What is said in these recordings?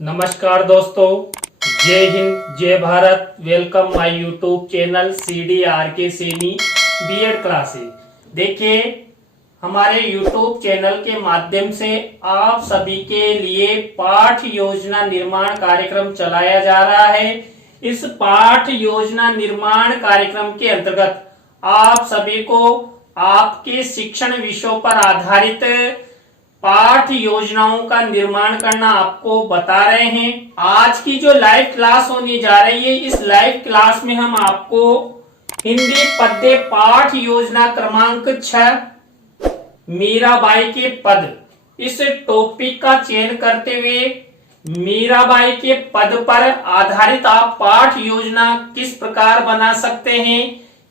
नमस्कार दोस्तों, जय हिंद जय Bharat. Welcome my YouTube channel CDRK Saini BEd classes. देखिए, हमारे यूट्यूब चैनल के माध्यम से आप सभी के लिए पाठ योजना निर्माण कार्यक्रम चलाया जा रहा है। इस पाठ योजना निर्माण कार्यक्रम के अंतर्गत आप सभी को आपके शिक्षण विषयों पर आधारित पाठ योजनाओं का निर्माण करना आपको बता रहे हैं। आज की जो लाइव क्लास होने जा रही है, इस लाइव क्लास में हम आपको हिंदी पद्य पाठ योजना क्रमांक 6 मीराबाई के पद, इस टॉपिक का चयन करते हुए मीराबाई के पद पर आधारित आप पाठ योजना किस प्रकार बना सकते हैं,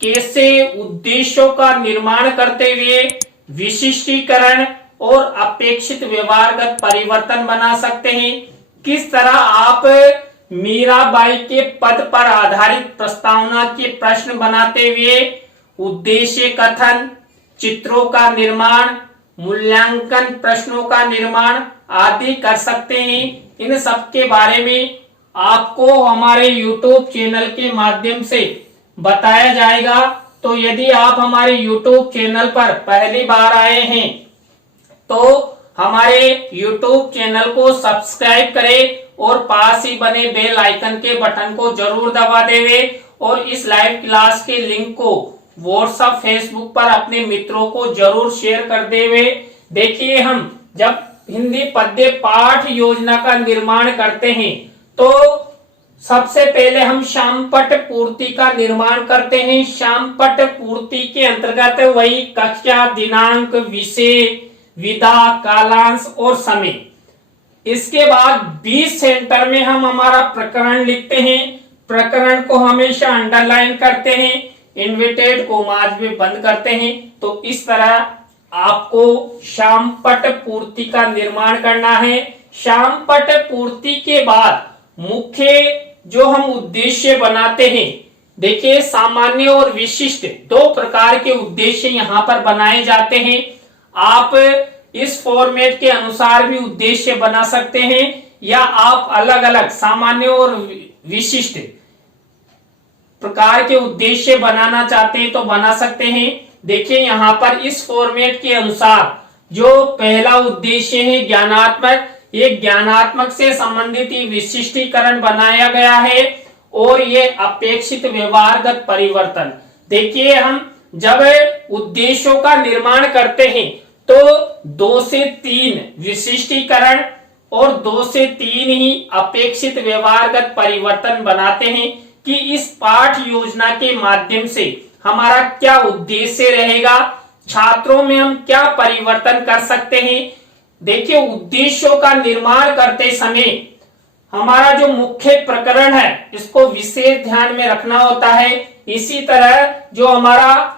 कैसे उद्देश्यों का निर्माण करते हुए विशिष्टीकरण और अपेक्षित व्यवहारगत परिवर्तन बना सकते हैं, किस तरह आप मीराबाई के पद पर आधारित प्रस्तावना के प्रश्न बनाते हुए उद्देश्य कथन, चित्रों का निर्माण, मूल्यांकन प्रश्नों का निर्माण आदि कर सकते हैं। इन सब के बारे में आपको हमारे YouTube चैनल के माध्यम से बताया जाएगा। तो यदि आप हमारे YouTube चैनल पर पहली बार आए हैं तो हमारे YouTube चैनल को सब्सक्राइब करें और पास ही बने बेल आइकन के बटन को जरूर दबा देवें और इस लाइव क्लास के लिंक को व्हाट्सएप फेसबुक पर अपने मित्रों को जरूर शेयर कर देवे। देखिए, हम जब हिंदी पद्य पाठ योजना का निर्माण करते हैं तो सबसे पहले हम शामपट पूर्ति का निर्माण करते हैं। शामपट पूर्ति के अंतर्गत वही कक्षा, दिनांक, विषय, विधा, कालांश और समय। इसके बाद 20 सेंटर में हम हमारा प्रकरण लिखते हैं। प्रकरण को हमेशा अंडरलाइन करते हैं, इन्वर्टेड कोमाज में बंद करते हैं। तो इस तरह आपको शामपट पूर्ति का निर्माण करना है। शामपट पूर्ति के बाद मुख्य जो हम उद्देश्य बनाते हैं, देखिए, सामान्य और विशिष्ट दो प्रकार के उद्देश्य यहाँ पर बनाए जाते हैं। आप इस फॉर्मेट के अनुसार भी उद्देश्य बना सकते हैं या आप अलग अलग सामान्य और विशिष्ट प्रकार के उद्देश्य बनाना चाहते हैं तो बना सकते हैं। देखिए, यहाँ पर इस फॉर्मेट के अनुसार जो पहला उद्देश्य है ज्ञानात्मक, ये ज्ञानात्मक से संबंधित विशिष्टीकरण बनाया गया है और ये अपेक्षित व्यवहारगत परिवर्तन। देखिए, हम जब उद्देश्यों का निर्माण करते हैं तो 2 से 3 विशिष्टीकरण और 2 से 3 ही अपेक्षित व्यवहारगत परिवर्तन बनाते हैं कि इस पाठ योजना के माध्यम से हमारा क्या उद्देश्य रहेगा, छात्रों में हम क्या परिवर्तन कर सकते हैं। देखिए, उद्देश्यों का निर्माण करते समय हमारा जो मुख्य प्रकरण है इसको विशेष ध्यान में रखना होता है। इसी तरह जो हमारा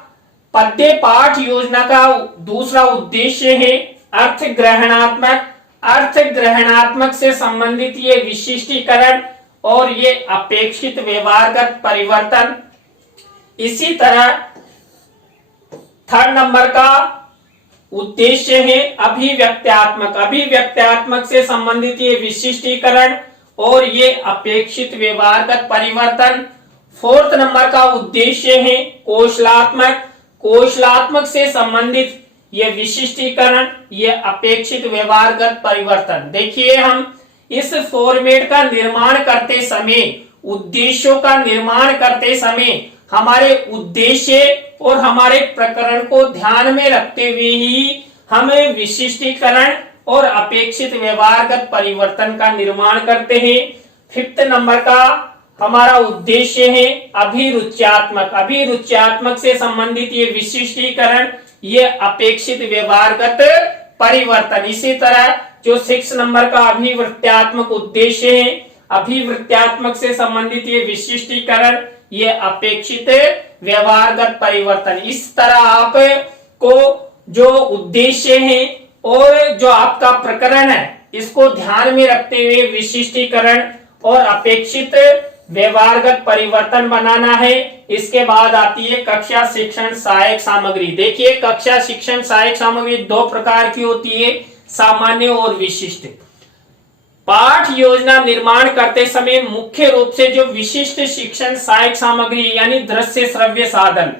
पद्य पाठ योजना का दूसरा उद्देश्य है अर्थ ग्रहणात्मक। अर्थ ग्रहणात्मक से संबंधित ये विशिष्टीकरण और ये अपेक्षित व्यवहारगत परिवर्तन। इसी तरह 3rd नंबर का उद्देश्य है अभिव्यक्त्यात्मक। अभिव्यक्त्यात्मक से संबंधित ये विशिष्टीकरण और ये अपेक्षित व्यवहारगत परिवर्तन। 4th नंबर का उद्देश्य है कौशलात्मक। कौशलात्मक से संबंधित ये विशिष्टीकरण, ये अपेक्षित व्यवहारगत परिवर्तन। देखिए, हम इस फॉर्मेट का निर्माण करते समय, उद्देश्यों का निर्माण करते समय हमारे उद्देश्य और हमारे प्रकरण को ध्यान में रखते हुए ही हमें विशिष्टीकरण और अपेक्षित व्यवहारगत परिवर्तन का निर्माण करते हैं। 5th नंबर का हमारा उद्देश्य है अभिरुच्यात्मक। अभिरुच्यात्मक से संबंधित ये विशिष्टीकरण, ये अपेक्षित व्यवहारगत परिवर्तन। इसी तरह जो 6 नंबर का अभिवृत्त्यात्मक उद्देश्य है, अभिवृत्त्यात्मक से संबंधित ये विशिष्टीकरण, ये अपेक्षित व्यवहारगत परिवर्तन। इस तरह आप को जो उद्देश्य है और जो आपका प्रकरण है इसको ध्यान में रखते हुए विशिष्टीकरण और अपेक्षित व्यवहारगत परिवर्तन बनाना है। इसके बाद आती है कक्षा शिक्षण सहायक सामग्री। देखिए, कक्षा शिक्षण सहायक सामग्री 2 प्रकार की होती है, सामान्य और विशिष्ट। पाठ योजना निर्माण करते समय मुख्य रूप से जो विशिष्ट शिक्षण सहायक सामग्री यानी दृश्य श्रव्य साधन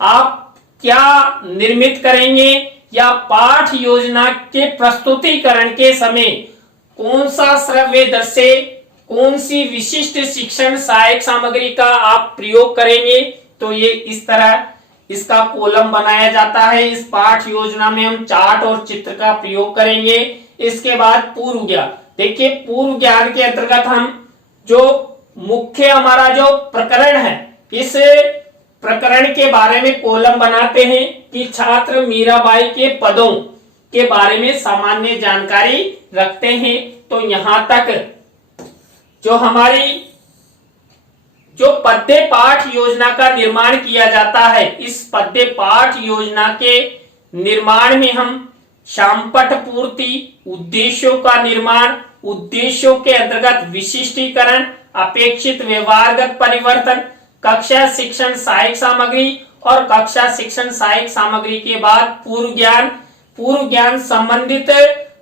आप क्या निर्मित करेंगे, या पाठ योजना के प्रस्तुतिकरण के समय कौन सा श्रव्य दृश्य, कौन सी विशिष्ट शिक्षण सहायक सामग्री का आप प्रयोग करेंगे। तो ये इस तरह इसका कॉलम बनाया जाता है। इस पाठ योजना में हम चार्ट और चित्र का प्रयोग करेंगे। इसके बाद पूर्व ज्ञान, देखिए पूर्व ज्ञान के अंतर्गत हम जो मुख्य हमारा जो प्रकरण है, इस प्रकरण के बारे में कॉलम बनाते हैं कि छात्र मीराबाई के पदों के बारे में सामान्य जानकारी रखते हैं। तो यहां तक जो हमारी जो पद्य पाठ योजना का निर्माण किया जाता है, इस पद्य पाठ योजना के निर्माण में हम शामपट पूर्ति, उद्देश्यों का निर्माण, उद्देश्यों के अंतर्गत विशिष्टीकरण, अपेक्षित व्यवहारगत परिवर्तन, कक्षा शिक्षण सहायक सामग्री और कक्षा शिक्षण सहायक सामग्री के बाद पूर्व ज्ञान संबंधित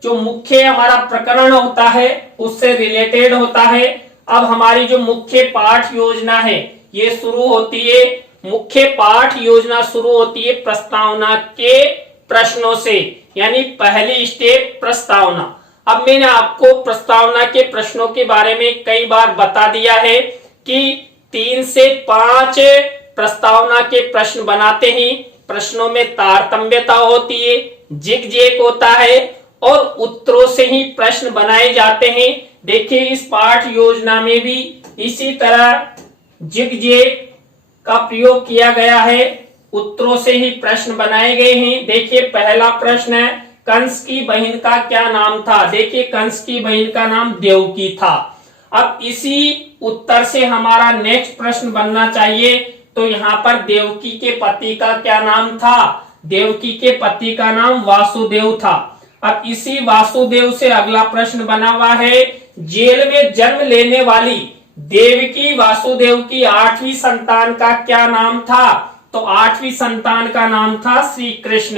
जो मुख्य हमारा प्रकरण होता है उससे रिलेटेड होता है। अब हमारी जो मुख्य पाठ योजना है ये शुरू होती है, मुख्य पाठ योजना शुरू होती है प्रस्तावना के प्रश्नों से, यानी पहली स्टेप प्रस्तावना। अब मैंने आपको प्रस्तावना के प्रश्नों के बारे में कई बार बता दिया है कि 3 से 5 प्रस्तावना के प्रश्न बनाते हैं। प्रश्नों में तारतम्यता होती है, जिग-जैग होता है और उत्तरों से ही प्रश्न बनाए जाते हैं। देखिए इस पाठ योजना में भी इसी तरह जिग-जैग का प्रयोग किया गया है, उत्तरों से ही प्रश्न बनाए गए हैं। देखिए पहला प्रश्न है, कंस की बहन का क्या नाम था। देखिए कंस की बहन का नाम देवकी था। अब इसी उत्तर से हमारा नेक्स्ट प्रश्न बनना चाहिए। तो यहाँ पर देवकी के पति का क्या नाम था, देवकी के पति का नाम वासुदेव था। अब इसी वासुदेव से अगला प्रश्न बना हुआ है, जेल में जन्म लेने वाली देवकी वासुदेव की 8वीं संतान का क्या नाम था। तो 8वीं संतान का नाम था श्री कृष्ण।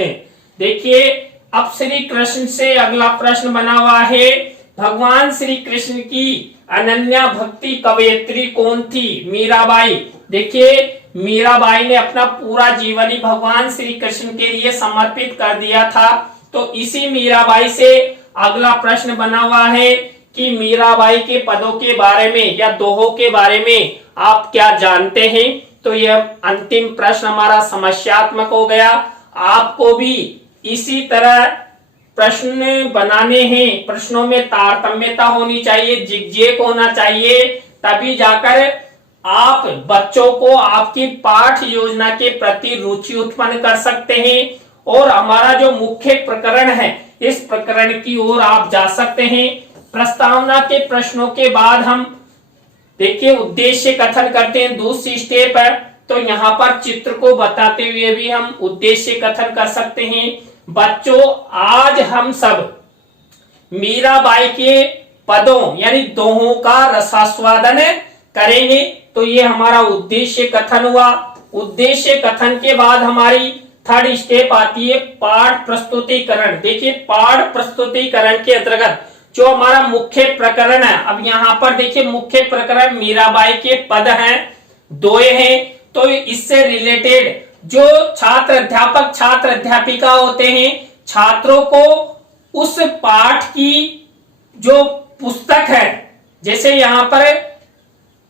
देखिए अब श्री कृष्ण से अगला प्रश्न बना हुआ है, भगवान श्री कृष्ण की अनन्या भक्ति कवयित्री कौन थी। मीराबाई। देखिए मीराबाई ने अपना पूरा जीवन ही भगवान श्री कृष्ण के लिए समर्पित कर दिया था। तो इसी मीराबाई से अगला प्रश्न बना हुआ है कि मीराबाई के पदों के बारे में या दोहों के बारे में आप क्या जानते हैं। तो यह अंतिम प्रश्न हमारा समस्यात्मक हो गया। आपको भी इसी तरह प्रश्न बनाने हैं, प्रश्नों में तारतम्यता होनी चाहिए, जिग-जैग होना चाहिए, तभी जाकर आप बच्चों को आपकी पाठ योजना के प्रति रुचि उत्पन्न कर सकते हैं और हमारा जो मुख्य प्रकरण है इस प्रकरण की ओर आप जा सकते हैं। प्रस्तावना के प्रश्नों के बाद हम देखिए उद्देश्य कथन करते हैं, दूसरी स्टेप है। तो यहाँ पर चित्र को बताते हुए भी हम उद्देश्य कथन कर सकते हैं। बच्चों आज हम सब मीराबाई के पदों यानी दोहों का रसास्वादन करेंगे। तो ये हमारा उद्देश्य कथन हुआ। उद्देश्य कथन के बाद हमारी थर्ड स्टेप आती है पाठ प्रस्तुतिकरण। देखिए पाठ प्रस्तुतिकरण के अंतर्गत जो हमारा मुख्य प्रकरण है, अब यहाँ पर देखिए मुख्य प्रकरण मीराबाई के पद हैं, दोए हैं। तो इससे रिलेटेड जो छात्र अध्यापक छात्र अध्यापिका होते हैं, छात्रों को उस पाठ की जो पुस्तक है, जैसे यहाँ पर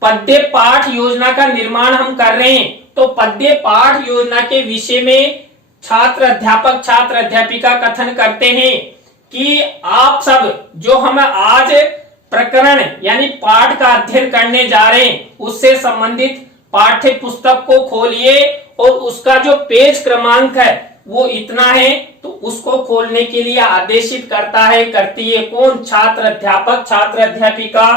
पद्य पाठ योजना का निर्माण हम कर रहे हैं, तो पद्य पाठ योजना के विषय में छात्र अध्यापक छात्र अध्यापिका कथन करते हैं कि आप सब जो हम आज प्रकरण यानी पाठ का अध्ययन करने जा रहे हैं उससे संबंधित पाठ्य पुस्तक को खोलिए और उसका जो पेज क्रमांक है वो इतना है। तो उसको खोलने के लिए आदेशित करती है कौन, छात्र अध्यापक छात्र अध्यापिका।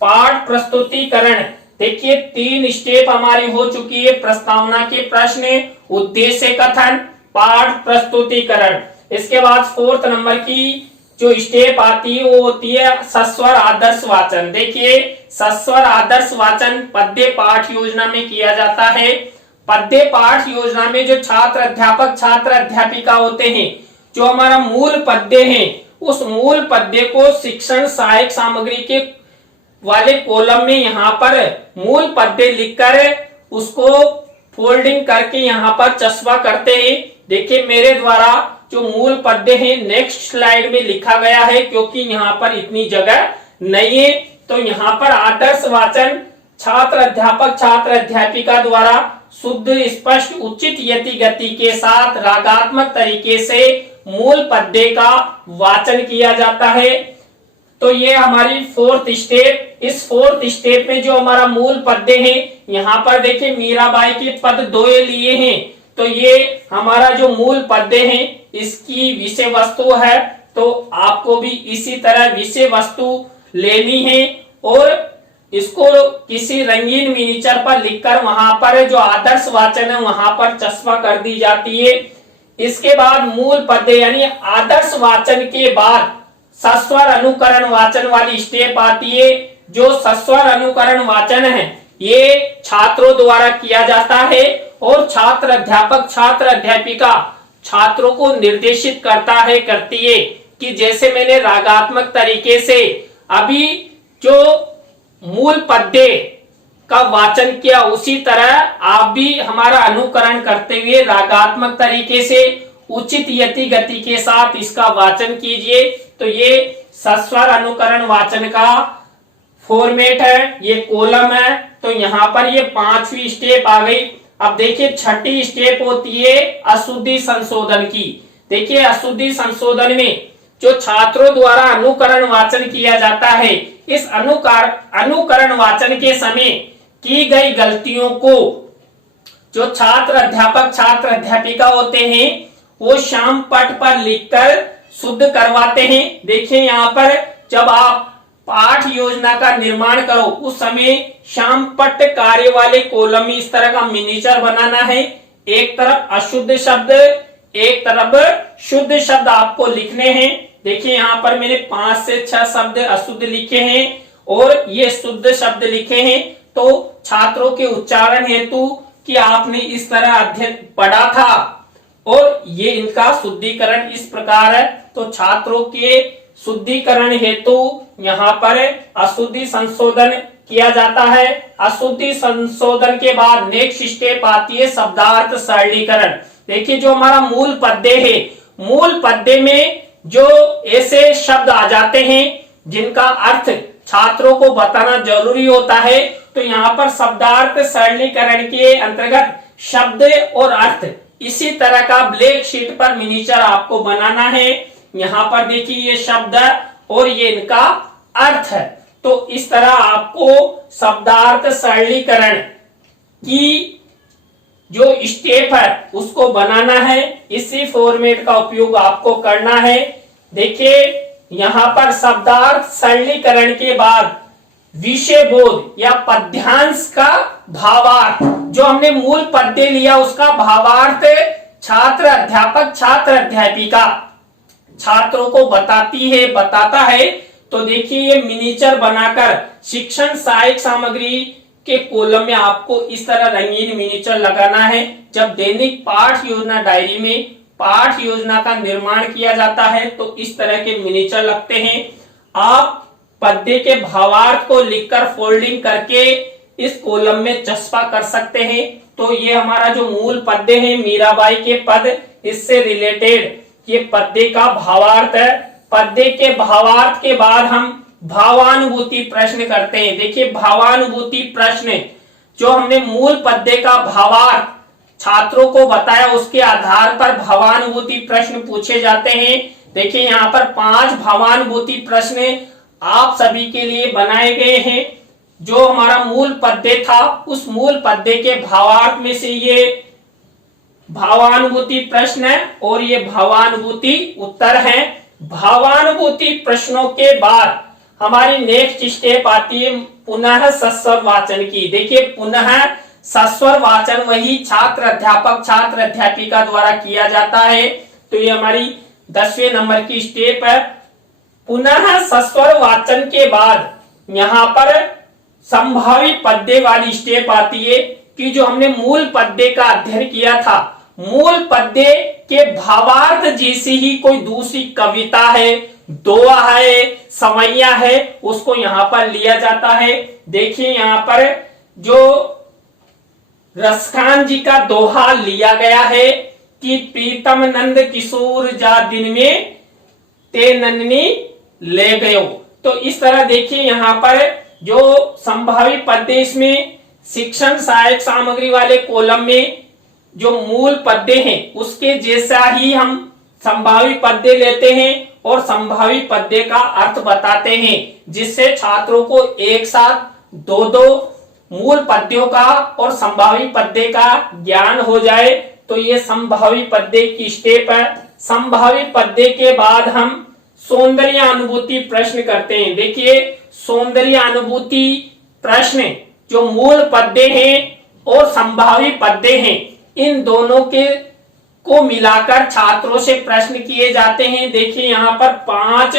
पाठ प्रस्तुतिकरण देखिए 3 स्टेप हमारी हो चुकी है, प्रस्तावना के प्रश्न, उद्देश्य कथन, पाठ प्रस्तुतिकरण। इसके बाद 4th नंबर की जो स्टेप आती है वो होती है सस्वर आदर्श वाचन। देखिए सस्वर आदर्श वाचन पद्य पाठ योजना में किया जाता है। पद्य पाठ योजना में जो छात्र अध्यापक छात्र अध्यापिका होते हैं, जो हमारा मूल पद्य है उस मूल पद्य को शिक्षण सहायक सामग्री के वाले कॉलम में यहाँ पर मूल पद्य लिखकर उसको फोल्डिंग करके यहाँ पर चस्पा करते हैं। देखिए मेरे द्वारा जो मूल पद्य है नेक्स्ट स्लाइड में लिखा गया है, क्योंकि यहाँ पर इतनी जगह नहीं है। तो यहाँ पर आदर्श वाचन छात्र अध्यापक छात्र अध्यापिका द्वारा शुद्ध स्पष्ट उचित यति गति के साथ रागात्मक तरीके से मूल पद्य का वाचन किया जाता है। तो ये हमारी फोर्थ स्टेप। इस फोर्थ स्टेप में जो हमारा मूल पद्य है, यहाँ पर देखिए मीराबाई के पद दोए लिए हैं। तो ये हमारा जो मूल पद्य है इसकी विषय वस्तु है, तो आपको भी इसी तरह विषय वस्तु लेनी है और इसको किसी रंगीन मिनीचर पर लिखकर वहां पर जो आदर्श वाचन है वहां पर चस्पा कर दी जाती है। इसके बाद मूल पद्य यानी आदर्श वाचन के बाद सस्वर अनुकरण वाचन वाली स्टेप आती है। जो सस्वर अनुकरण वाचन है ये छात्रों द्वारा किया जाता है और छात्र अध्यापक छात्र अध्यापिका छात्रों को निर्देशित करती है कि जैसे मैंने रागात्मक तरीके से अभी जो मूल पद्य का वाचन किया उसी तरह आप भी हमारा अनुकरण करते हुए रागात्मक तरीके से उचित यति गति के साथ इसका वाचन कीजिए। तो ये सस्वर अनुकरण वाचन का फॉर्मेट है, ये कॉलम है। तो यहाँ पर ये 5वीं स्टेप आ गई। अब देखिए 6ठी स्टेप होती है अशुद्धि संशोधन की। देखिए अशुद्धि संशोधन में जो छात्रों द्वारा अनुकरण वाचन किया जाता है, इस अनुकरण वाचन के समय की गई गलतियों को जो छात्र अध्यापक छात्र अध्यापिका होते हैं वो श्याम पट पर लिखकर शुद्ध करवाते हैं। देखिए यहाँ पर जब आप पाठ योजना का निर्माण करो उस समय श्याम पट कार्य वाले कॉलम में इस तरह का मिनीचर बनाना है। एक तरफ अशुद्ध शब्द एक तरफ शुद्ध शब्द आपको लिखने हैं। देखिए यहाँ पर मैंने 5 से 6 शब्द अशुद्ध लिखे हैं और ये शुद्ध शब्द लिखे हैं। तो छात्रों के उच्चारण हेतु कि आपने इस तरह अध्ययन पढ़ा था और ये इनका शुद्धिकरण इस प्रकार है। तो छात्रों के शुद्धिकरण हेतु यहाँ पर अशुद्धि संशोधन किया जाता है। अशुद्धि संशोधन के बाद नेक्स्ट स्टेप आती है शब्दार्थ सरलीकरण। देखिए जो हमारा मूल पद्य है, मूल पद्य में जो ऐसे शब्द आ जाते हैं जिनका अर्थ छात्रों को बताना जरूरी होता है, तो यहाँ पर शब्दार्थ सरलीकरण के अंतर्गत शब्द और अर्थ इसी तरह का ब्लैक शीट पर मिनीचर आपको बनाना है। यहाँ पर देखिए ये शब्द और ये इनका अर्थ है। तो इस तरह आपको शब्दार्थ सरलीकरण की जो स्टेप है उसको बनाना है। इसी फॉर्मेट का उपयोग आपको करना है। देखिए यहाँ पर शब्दार्थ सरलीकरण के बाद विषय बोध या पद्यांश का भावार्थ, जो हमने मूल पद्य लिया उसका भावार्थ छात्र अध्यापक छात्र अध्यापिका छात्रों को बताता है। तो देखिए ये मिनीचर बनाकर शिक्षण सहायक सामग्री के कॉलम में आपको इस तरह रंगीन मिनीचर लगाना है। जब दैनिक पाठ योजना डायरी में पाठ योजना का निर्माण किया जाता है तो इस तरह के मिनीचर लगते हैं। आप पद्य के भावार्थ को लिखकर फोल्डिंग करके इस कॉलम में चस्पा कर सकते हैं। तो ये हमारा जो मूल पद्य है मीराबाई के पद, इससे रिलेटेड ये पद्य का भावार्थ है। पद्य के भावार्थ के बाद हम भावानुभूति प्रश्न करते हैं। देखिए भावानुभूति प्रश्न जो हमने मूल पद्य का भावार्थ छात्रों को बताया उसके आधार पर भावानुभूति प्रश्न पूछे जाते हैं। देखिए यहाँ पर 5 भावानुभूति प्रश्न आप सभी के लिए बनाए गए हैं। जो हमारा मूल पद्य था उस मूल पद्य के भावार्थ में से ये भावानुभूति प्रश्न है और ये भावानुभूति उत्तर हैं। भावानुभूति प्रश्नों के बाद हमारी नेक्स्ट स्टेप आती है पुनः सस्वर वाचन की। देखिए पुनः सस्वर वाचन वही छात्र अध्यापक छात्र अध्यापिका द्वारा किया जाता है। तो ये हमारी 10वें नंबर की स्टेप है। पुनः सस्वर वाचन के बाद यहाँ पर संभावी पद्य वाली स्टेप आती है कि जो हमने मूल पद्य का अध्ययन किया था, मूल पद्य के भावार्थ जैसी ही कोई दूसरी कविता है दोहा है, सवैया है, उसको यहाँ पर लिया जाता है। देखिए यहाँ पर जो रसखान जी का दोहा लिया गया है कि प्रीतम नंद किशोर जा दिन में ते नंदनी ले गयो। तो इस तरह देखिए यहाँ पर जो संभावी पद्य, इसमें शिक्षण सहायक सामग्री वाले कॉलम में जो मूल पद्य हैं उसके जैसा ही हम संभावी पद्य लेते हैं और संभावी पद्य का अर्थ बताते हैं, जिससे छात्रों को एक साथ दो दो मूल पद्यों का और संभावी पद्य का ज्ञान हो जाए। तो ये संभावी पद्य की स्टेप है। संभावी पद्य के बाद हम सौंदर्य अनुभूति प्रश्न करते हैं। देखिए सौंदर्य अनुभूति प्रश्न जो मूल पद्य हैं और संभावी पद्य हैं, इन दोनों के को मिलाकर छात्रों से प्रश्न किए जाते हैं। देखिए यहाँ पर 5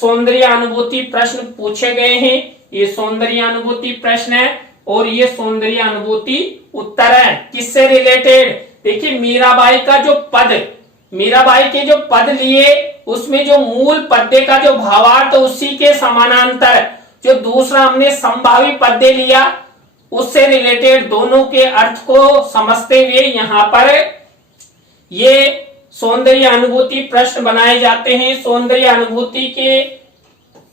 सौंदर्य अनुभूति प्रश्न पूछे गए हैं। ये सौंदर्य अनुभूति प्रश्न है और ये सौंदर्य अनुभूति उत्तर है। किससे रिलेटेड? देखिए मीराबाई का जो पद, मीराबाई के जो पद लिए उसमें जो मूल पद्य का जो भावार्थ उसी के समानांतर जो दूसरा हमने संभावी पद्य लिया उससे रिलेटेड दोनों के अर्थ को समझते हुए यहाँ पर ये सौंदर्य अनुभूति प्रश्न बनाए जाते हैं। सौंदर्य अनुभूति के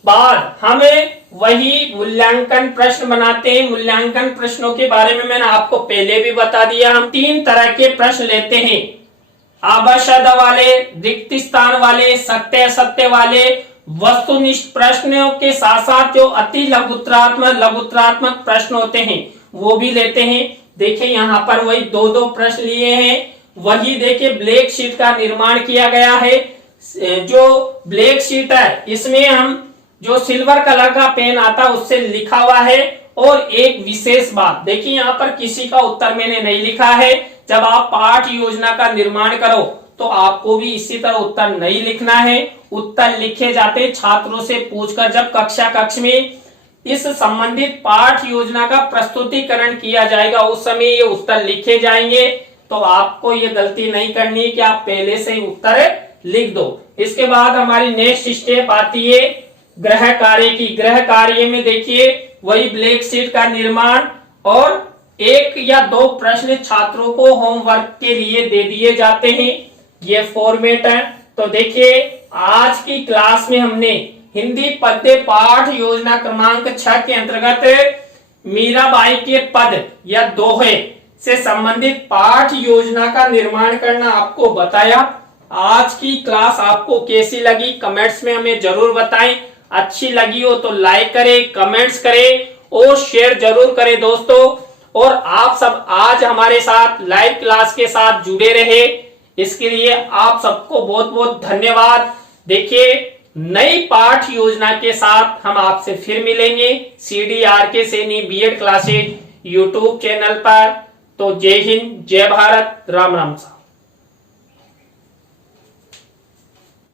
बाद हमें वही मूल्यांकन प्रश्न बनाते हैं। मूल्यांकन प्रश्नों के बारे में मैंने आपको पहले भी बता दिया। हम 3 तरह के प्रश्न लेते हैं, आभाषद वाले, रिक्त स्थान वाले, सत्य असत्य वाले। वस्तुनिष्ठ प्रश्नों के साथ साथ जो अति लघुत्तरात्मक प्रश्न होते हैं वो भी लेते हैं। देखिए यहाँ पर वही 2-2 प्रश्न लिए हैं। वही देखिए ब्लैक शीट का निर्माण किया गया है। जो ब्लैक शीट है इसमें हम जो सिल्वर कलर का पेन आता है उससे लिखा हुआ है। और एक विशेष बात, देखिए यहाँ पर किसी का उत्तर मैंने नहीं लिखा है। जब आप पाठ योजना का निर्माण करो तो आपको भी इसी तरह उत्तर नहीं लिखना है। उत्तर लिखे जाते छात्रों से पूछकर। जब कक्ष में इस संबंधित पाठ योजना का प्रस्तुतिकरण किया जाएगा उस समय ये उत्तर लिखे जाएंगे। तो आपको ये गलती नहीं करनी कि आप पहले से ही उत्तर लिख दो। इसके बाद हमारी नेक्स्ट स्टेप आती है गृह कार्य की। गृह कार्य में देखिए वही ब्लैक शीट का निर्माण और 1 या 2 प्रश्न छात्रों को होमवर्क के लिए दे दिए जाते हैं। ये फॉर्मेट है। तो देखिए आज की क्लास में हमने हिंदी पद्य पाठ योजना क्रमांक 6 के अंतर्गत मीराबाई के पद या दोहे से संबंधित पाठ योजना का निर्माण करना आपको बताया। आज की क्लास आपको कैसी लगी कमेंट्स में हमें जरूर बताएं। अच्छी लगी हो तो लाइक करें, कमेंट्स करें और शेयर जरूर करें दोस्तों। और आप सब आज हमारे साथ लाइव क्लास के साथ जुड़े रहे, इसके लिए आप सबको बहुत बहुत धन्यवाद। देखिए नई पाठ योजना के साथ हम आपसे फिर मिलेंगे CDRK Saini BEd classes YouTube channel पर। तो जय हिंद, जय भारत, राम राम साहब।